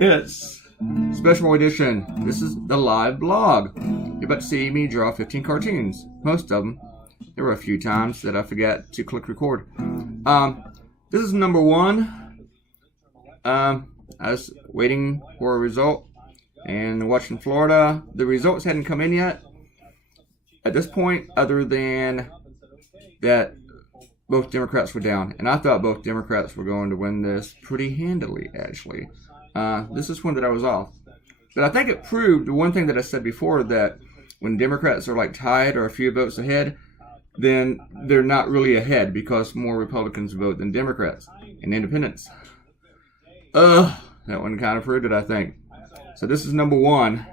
It's special edition. This is the live blog. You're about to see me draw 15 cartoons. Most of them. There were a few times that I forgot to click record. This is number 1. I was waiting for a result and watching Florida. The results hadn't come in yet at this point, other than that both Democrats were down. And I thought both Democrats were going to win this pretty handily, actually. This is one that I was off. But I think it proved the one thing that I said before, that when Democrats are like tied or a few votes ahead, then they're not really ahead because more Republicans vote than Democrats and independents. That one kind of proved it, I think. So this is number 1.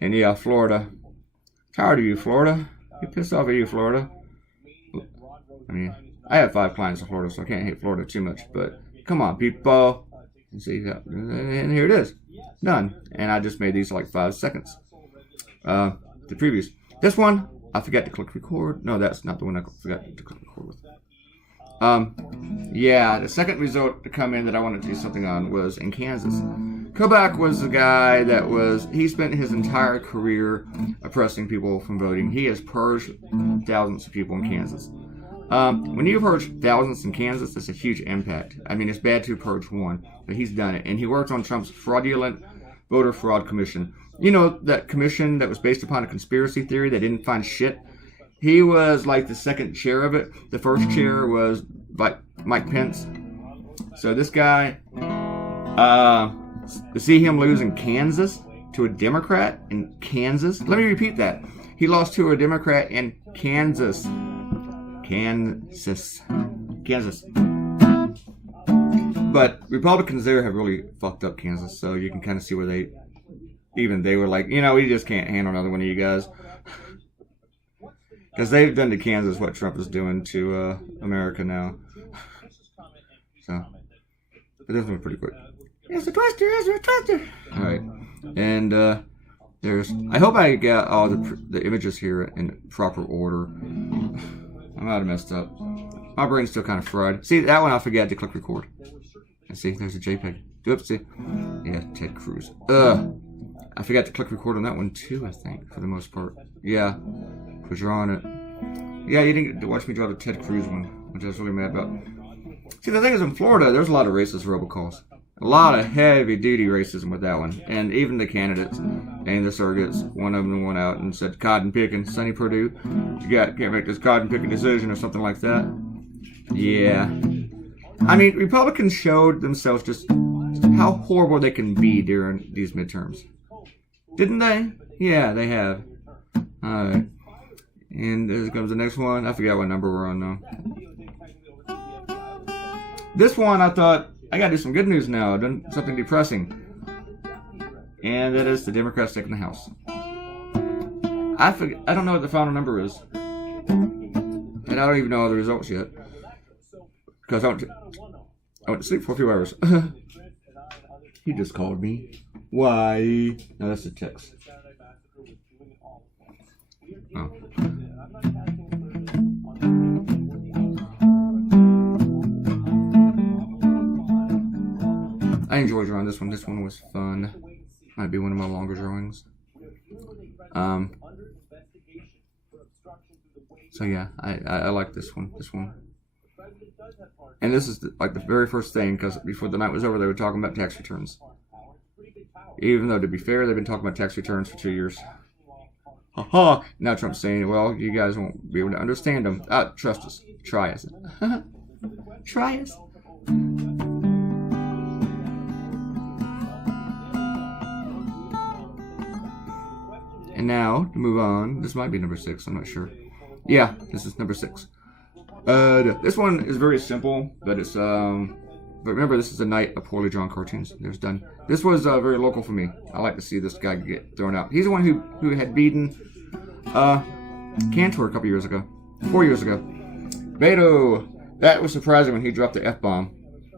And yeah, Florida. Tired of you, Florida. Get pissed off at you, Florida. I mean, I have 5 clients in Florida, so I can't hate Florida too much. But come on, people. You see that? And here it is. Done. And I just made these like 5 seconds. The previous. This one, I forgot to click record. No, that's not the one I forgot to click record with. Yeah, the second result to come in that I wanted to do something on was in Kansas. Kobach was a guy that he spent his entire career oppressing people from voting. He has purged thousands of people in Kansas. When you purge thousands in Kansas, that's a huge impact. I mean, it's bad to purge one, but he's done it. And he worked on Trump's fraudulent voter fraud commission. You know, that commission that was based upon a conspiracy theory that didn't find shit? He was like the second chair of it. The first chair was like Mike Pence. So this guy, to see him lose in Kansas to a Democrat in Kansas. Let me repeat that. He lost to a Democrat in Kansas. Kansas. But Republicans there have really fucked up Kansas, so you can kind of see where they were like, you know, we just can't handle another one of you guys. Because they've done to Kansas what Trump is doing to America now. So, but this one's pretty quick. It's a twister. Alright. And I hope I got all the images here in proper order. I might have messed up. My brain's still kind of fried. See, that one I forgot to click record. And see, there's a JPEG. Oopsie. Yeah, Ted Cruz. I forgot to click record on that one too, I think, for the most part. Yeah, because you're on it. Yeah, you didn't get to watch me draw the Ted Cruz one, which I was really mad about. See, the thing is, in Florida, there's a lot of racist robocalls. A lot of heavy-duty racism with that one. And even the candidates and the surrogates, one of them went out and said, cotton picking, Sonny Perdue, can't make this cotton picking decision or something like that. Yeah. I mean, Republicans showed themselves just how horrible they can be during these midterms. Didn't they? Yeah, they have. Alright. And here comes the next one. I forgot what number we're on now. This one, I thought, I gotta do some good news now. Done something depressing. And that is the Democrats taking the House. I don't know what the final number is. And I don't even know all the results yet. Because I went to sleep for a few hours. He just called me. Why? No, that's a text. Oh. I enjoyed drawing this one. This one was fun. Might be one of my longer drawings. So yeah, I like this one. And this is like the very first thing, because before the night was over, they were talking about tax returns. Even though, to be fair, they've been talking about tax returns for 2 years. Ha! Now Trump's saying, well, you guys won't be able to understand them. Trust us. Try us. Try us. And now, to move on, this might be number 6, I'm not sure. Yeah, this is number 6. This one is very simple, but it's, but remember, this is a night of poorly drawn cartoons. There's done. This was very local for me. I like to see this guy get thrown out. He's the one who had beaten Cantor a couple years ago. 4 years ago. Beto. That was surprising when he dropped the F-bomb.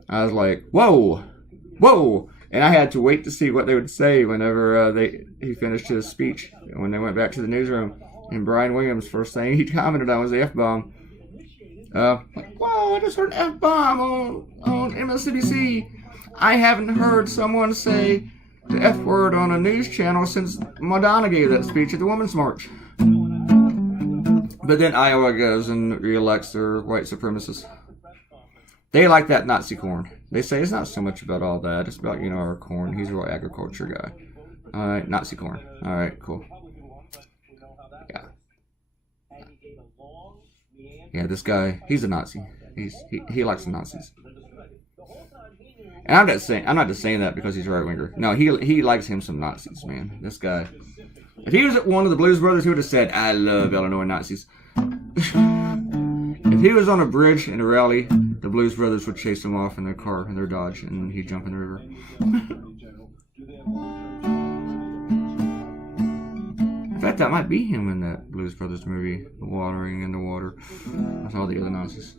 I was like, whoa! Whoa! And I had to wait to see what they would say whenever he finished his speech. When they went back to the newsroom. And Brian Williams, first thing he commented on was the F-bomb. Like, whoa, I just heard an F-bomb on MSNBC. I haven't heard someone say the F word on a news channel since Madonna gave that speech at the Women's March. But then Iowa goes and re-elects their white supremacists. They like that Nazi corn. They say it's not so much about all that. It's about, our corn. He's a real agriculture guy. All right, Nazi corn. All right, cool. Yeah. Yeah, this guy, he's a Nazi. He likes the Nazis. And I'm not just saying that because he's a right winger. No, he likes him some Nazis, man. This guy. If he was at one of the Blues Brothers, he would have said, "I love Illinois Nazis." If he was on a bridge in a rally, the Blues Brothers would chase him off in their car, in their Dodge, and he'd jump in the river. In fact, that might be him in that Blues Brothers movie, The Watering in the Water, with all the other Nazis.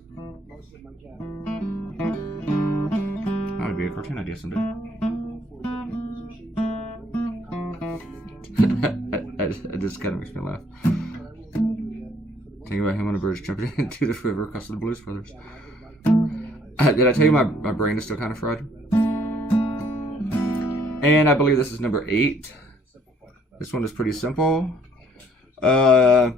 That would be a cartoon idea someday. It just kind of makes me laugh. Thinking about him on a bridge jumping into the river because of the Blues Brothers. Did I tell you my brain is still kind of fried? And I believe this is number 8. This one is pretty simple. We all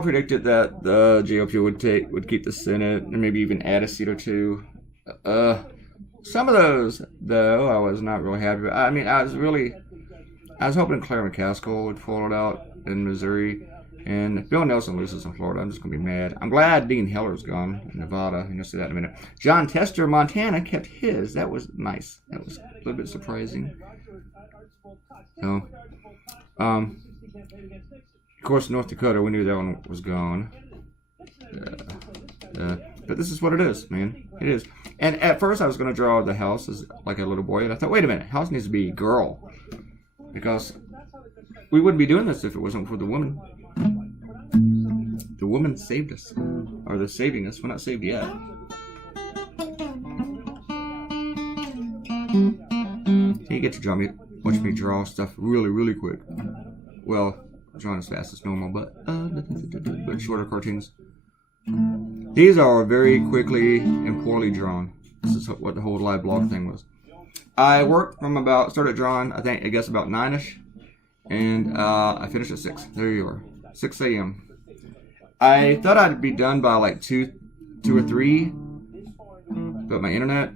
predicted that the GOP would keep the Senate and maybe even add a seat or two. Some of those, though, I was not really happy with. I mean, I was hoping Claire McCaskill would pull it out in Missouri. And if Bill Nelson loses in Florida, I'm just going to be mad. I'm glad Dean Heller's gone in Nevada. You'll see that in a minute. John Tester, Montana, kept his. That was nice. That was a little bit surprising. So, of course, North Dakota, we knew that one was gone. But this is what it is, man. It is. And at first, I was going to draw the house as like a little boy. And I thought, wait a minute. House needs to be girl. Because we wouldn't be doing this if it wasn't for the woman. The woman saved us. Or they're saving us. We're not saved yet. You get to watch me draw stuff really, really quick. Well, drawing as fast as normal, but shorter cartoons. These are very quickly and poorly drawn. This is what the whole live blog thing was. I worked from started drawing, I guess about 9ish. And I finished at 6. There you are. 6 a.m. I thought I'd be done by like 2 or 3. But my internet,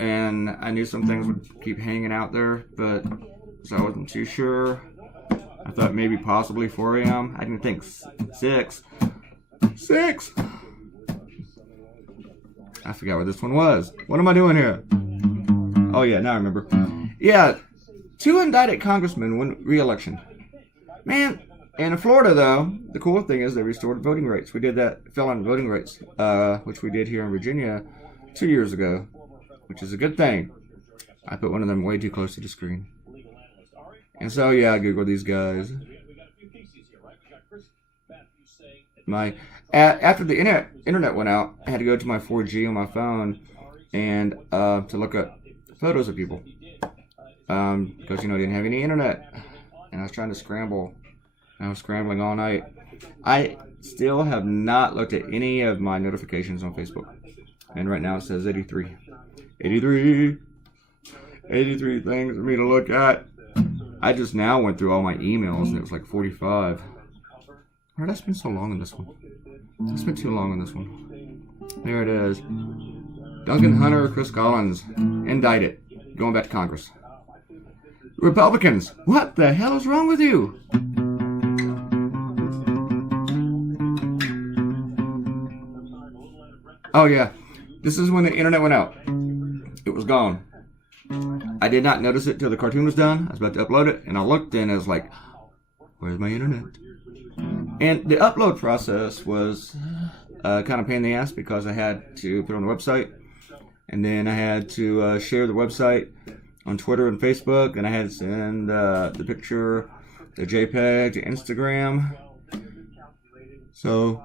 and I knew some things would keep hanging out there, but so I wasn't too sure. I thought maybe possibly 4 a.m. I didn't think 6. 6! I forgot what this one was. What am I doing here? Oh yeah, now I remember. Yeah, 2 indicted congressmen win re-election. Man, and in Florida though, the cool thing is they restored voting rights. We did that felon voting rights, which we did here in Virginia 2 years ago, which is a good thing. I put one of them way too close to the screen. And so yeah, I Googled these guys. After the internet went out, I had to go to my 4G on my phone and to look up photos of people. Because I didn't have any internet. And I was trying to scramble. I was scrambling all night. I still have not looked at any of my notifications on Facebook. And right now it says 83. 83 things for me to look at. I just now went through all my emails and it was like 45. Why did I spend so long on this one? I spent too long on this one. There it is. Duncan Hunter, Chris Collins, indicted. Going back to Congress. Republicans, what the hell is wrong with you? Oh yeah, this is when the internet went out. It was gone. I did not notice it till the cartoon was done. I was about to upload it, and I looked and I was like, where's my internet? And the upload process was kind of pain in the ass because I had to put it on the website, and then I had to share the website on Twitter and Facebook, and I had to send the picture, the JPEG, to Instagram. So,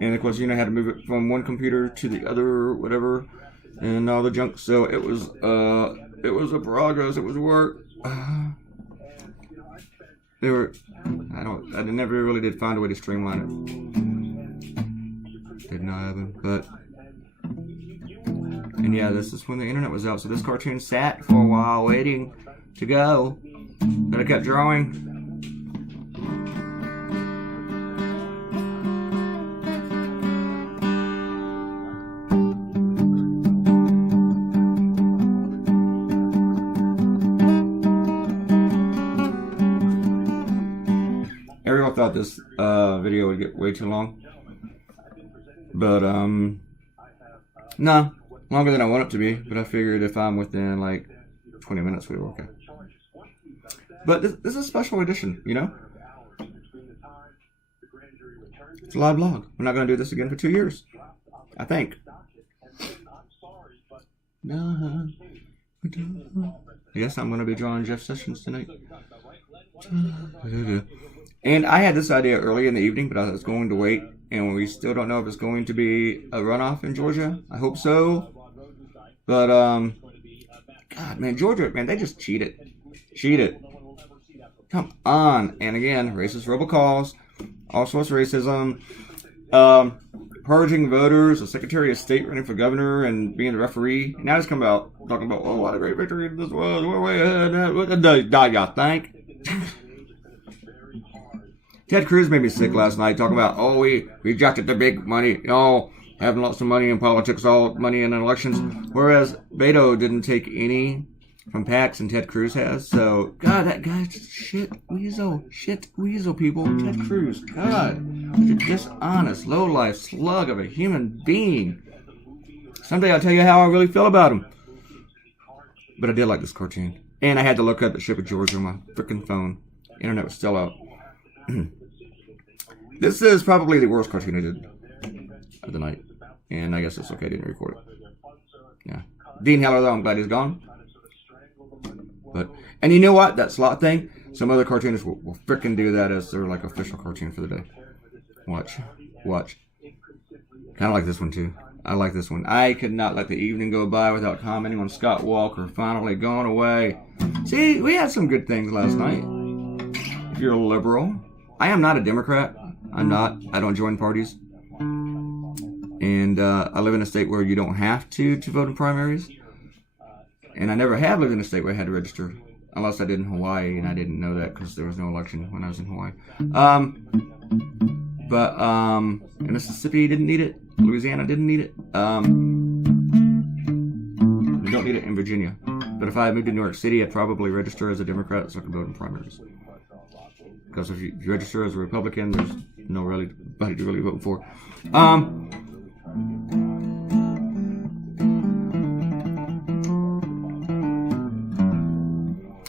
and of course, I had to move it from one computer to the other, whatever, and all the junk. So it was a progress. It was work. I never really did find a way to streamline did not happen. But, and yeah, this is when the internet was out. So this cartoon sat for a while waiting to go. But I kept drawing. Ariel thought this video would get way too long, but no, longer than I want it to be. But I figured if I'm within like 20 minutes, we'd be okay. But this is a special edition, you know. It's a live blog. We're not going to do this again for 2 years, I think. Yes, I'm going to be drawing Jeff Sessions tonight. And I had this idea early in the evening, but I was going to wait, and we still don't know if it's going to be a runoff in Georgia. I hope so. But, God, man, Georgia, man, they just cheated. Come on. And again, racist robocalls, all sorts of racism, purging voters, a Secretary of State running for governor and being the referee. And now he's come out talking about, oh, what a great victory this was. We're way ahead. What the y'all think? Ted Cruz made me sick last night talking about, oh, we rejected the big money, having lots of money in politics, all money in elections. Whereas Beto didn't take any from PACs and Ted Cruz has. So, God, that guy's just shit weasel, people. Ted Cruz, God, such a dishonest, low-life slug of a human being. Someday I'll tell you how I really feel about him. But I did like this cartoon. And I had to look up the ship of Georgia on my freaking phone. Internet was still out. This is probably the worst cartoon I did of the night. And I guess it's okay, I didn't record it. Yeah. Dean Heller, though, I'm glad he's gone. And you know what? That slot thing, some other cartoonists will frickin' do that as their like official cartoon for the day. Watch. Kind of like this one too. I like this one. I could not let the evening go by without commenting on Scott Walker finally going away. See, we had some good things last night. If you're a liberal. I am not a Democrat. I'm not. I don't join parties. And I live in a state where you don't have to vote in primaries. And I never have lived in a state where I had to register. Unless I did in Hawaii, and I didn't know that because there was no election when I was in Hawaii. But Mississippi didn't need it. Louisiana didn't need it. We don't need it in Virginia. But if I moved to New York City, I'd probably register as a Democrat so I could vote in primaries. Because if you register as a Republican, there's nobody to really vote for.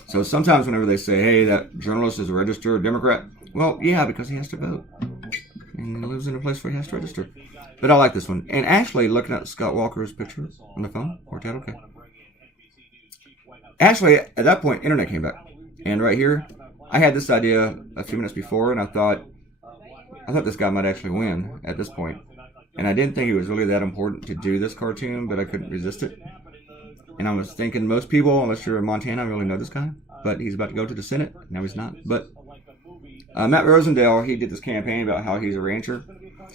So sometimes whenever they say, hey, that journalist is a registered Democrat, well, yeah, because he has to vote. And he lives in a place where he has to register. But I like this one. And actually, looking at Scott Walker's picture on the phone, worked out okay. Actually, at that point, internet came back. And right here, I had this idea a few minutes before, and I thought this guy might actually win at this point. And I didn't think it was really that important to do this cartoon, but I couldn't resist it. And I was thinking most people, unless you're in Montana, really know this guy. But he's about to go to the Senate. Now he's not. But Matt Rosendale, he did this campaign about how he's a rancher.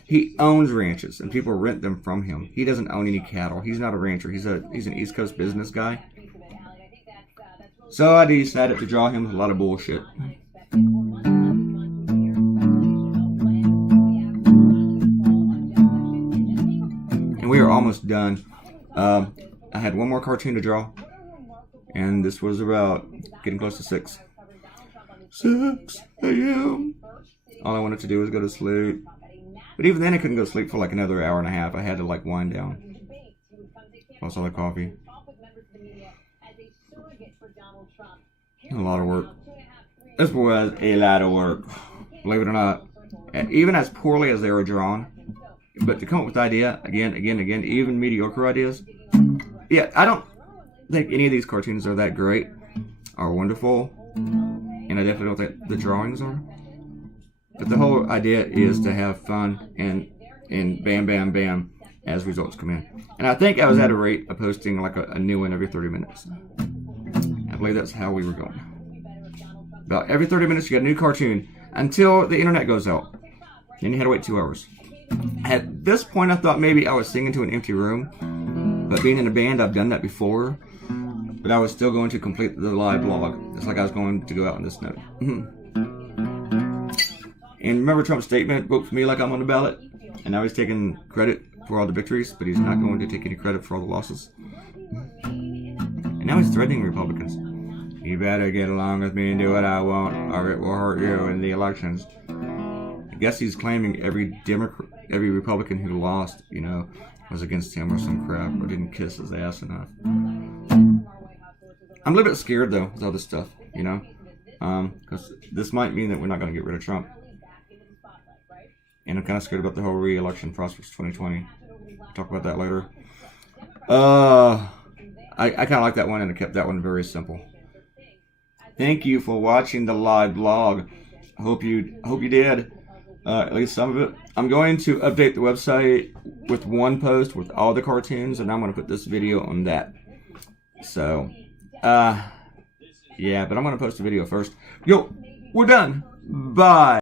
He owns ranches, and people rent them from him. He doesn't own any cattle. He's not a rancher. He's an East Coast business guy. So I decided to draw him with a lot of bullshit. And we are almost done. I had one more cartoon to draw. And this was about getting close to 6 a.m. All I wanted to do was go to sleep. But even then I couldn't go to sleep for like another hour and a half. I had to like wind down. Plus all the coffee. A lot of work. This was a lot of work. Believe it or not. And even as poorly as they were drawn. But to come up with the idea, again, even mediocre ideas. Yeah, I don't think any of these cartoons are that great or wonderful, and I definitely don't think the drawings are. But the whole idea is to have fun and bam, bam, bam as results come in. And I think I was at a rate of posting like a new one every 30 minutes. I believe that's how we were going. About every 30 minutes you got a new cartoon until the internet goes out. Then you had to wait 2 hours. At this point, I thought maybe I was singing to an empty room. But being in a band, I've done that before. But I was still going to complete the live blog. It's like I was going to go out on this note. And remember Trump's statement, vote for me like I'm on the ballot? And now he's taking credit for all the victories, but he's not going to take any credit for all the losses. And now he's threatening Republicans. You better get along with me and do what I want, or it will hurt you in the elections. I guess he's claiming every Republican who lost, you know, was against him or some crap, or didn't kiss his ass enough. I'm a little bit scared, though, with all this stuff, you know, because this might mean that we're not going to get rid of Trump. And I'm kind of scared about the whole re-election process 2020. I'll talk about that later. I kind of like that one, and I kept that one very simple. Thank you for watching the live blog. I hope you did. At least some of it. I'm going to update the website with one post with all the cartoons, and I'm going to put this video on that. So, yeah, but I'm going to post a video first. Yo, we're done. Bye.